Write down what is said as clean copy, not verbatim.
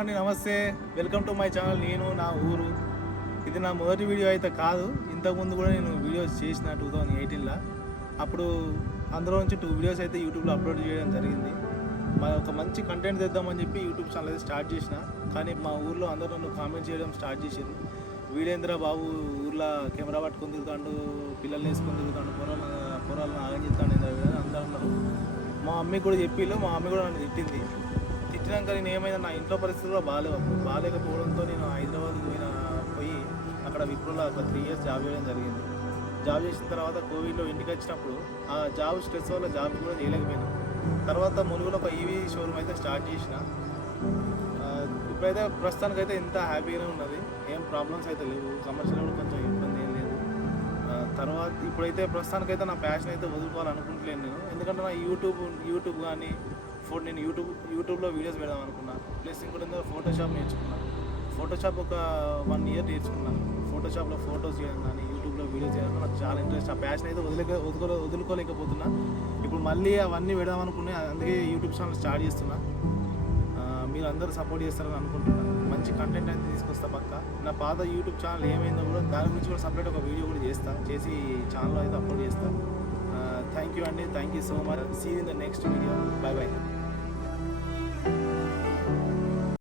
అండి, నమస్తే. Welcome to my channel. నేను నా ఊరు. ఇది నా మొదటి వీడియో అయితే కాదు. ఇంతకుముందు కూడా నేను వీడియోస్ చేసిన 2018లో. అప్పుడు అందులో నుంచి 2 వీడియోస్ అయితే యూట్యూబ్లో అప్లోడ్ చేయడం జరిగింది. ఒక మంచి కంటెంట్ తెద్దామని చెప్పి యూట్యూబ్ ఛానల్ అయితే స్టార్ట్ చేసిన. కానీ మా ఊర్లో అందరూ నన్ను కామెంట్ చేయడం స్టార్ట్ చేశారు. వీడేంద్ర బాబు ఊర్లో కెమెరా పట్టుకొని తిరుగుతాడు, పిల్లల్ని వేసుకొని తిరుగుతాడు, పొరాలను ఆగం చేస్తాడు అని అందరూ అన్నారు. మా మమ్మీ కూడా చెప్పిళ్ళు. మా మమ్మీ కూడా నన్ను తిట్టినాక నేను ఏమైనా నా ఇంట్లో పరిస్థితులు కూడా బాగాలేకపోవడంతో నేను హైదరాబాద్కి పోయి అక్కడ విప్రోలో ఒక 3 ఇయర్స్ జాబ్ చేయడం జరిగింది. జాబ్ చేసిన తర్వాత కోవిడ్లో ఇంటికి వచ్చినప్పుడు ఆ జాబ్ స్ట్రెస్ వల్ల జాబ్ కూడా చేయలేకపోయినా. తర్వాత ములుగులో ఒక ఈవీ షోరూమ్ అయితే స్టార్ట్ చేసిన. ఇప్పుడైతే ప్రస్తుతానికైతే ఎంత హ్యాపీగానే ఉన్నది. ఏం ప్రాబ్లమ్స్ అయితే లేవు. కమర్షియల్ కూడా కొంచెం ఇబ్బంది ఏం లేదు. తర్వాత ఇప్పుడైతే ప్రస్తుతానికైతే నా ప్యాషన్ అయితే వదులుకోవాలనుకుంటలేను నేను. ఎందుకంటే నా యూట్యూబ్ కానీ నేను యూట్యూబ్లో వీడియోస్ పెడదాం అనుకున్నా. ప్లస్ ఇంకోటి ఫోటోషాప్ నేర్చుకున్నాను. ఫోటోషాప్ ఒక 1 ఇయర్ నేర్చుకున్నాను. ఫోటోషాప్లో ఫోటోస్ చేయడం కానీ యూట్యూబ్లో వీడియోస్ చేయడం నాకు చాలా ఇంట్రెస్ట్. ఆ ప్యాషన్ అయితే వదులుకోలేకపోతున్నా. ఇప్పుడు మళ్ళీ అవన్నీ పెడదాం అనుకున్నా. అందుకే యూట్యూబ్ ఛానల్ స్టార్ట్ చేస్తున్నా. మీరు అందరూ సపోర్ట్ చేస్తారని అనుకుంటున్నాను. మంచి కంటెంట్ అయితే తీసుకొస్తా పక్క. నా పాత యూట్యూబ్ ఛానల్ ఏమైందో కూడా దాని గురించి కూడా సపరేట్ ఒక వీడియో కూడా చేసి ఛానల్ అయితే అప్లోడ్ చేస్తాను. థ్యాంక్ యూ అండి. Thank you so much. See in the next video. By.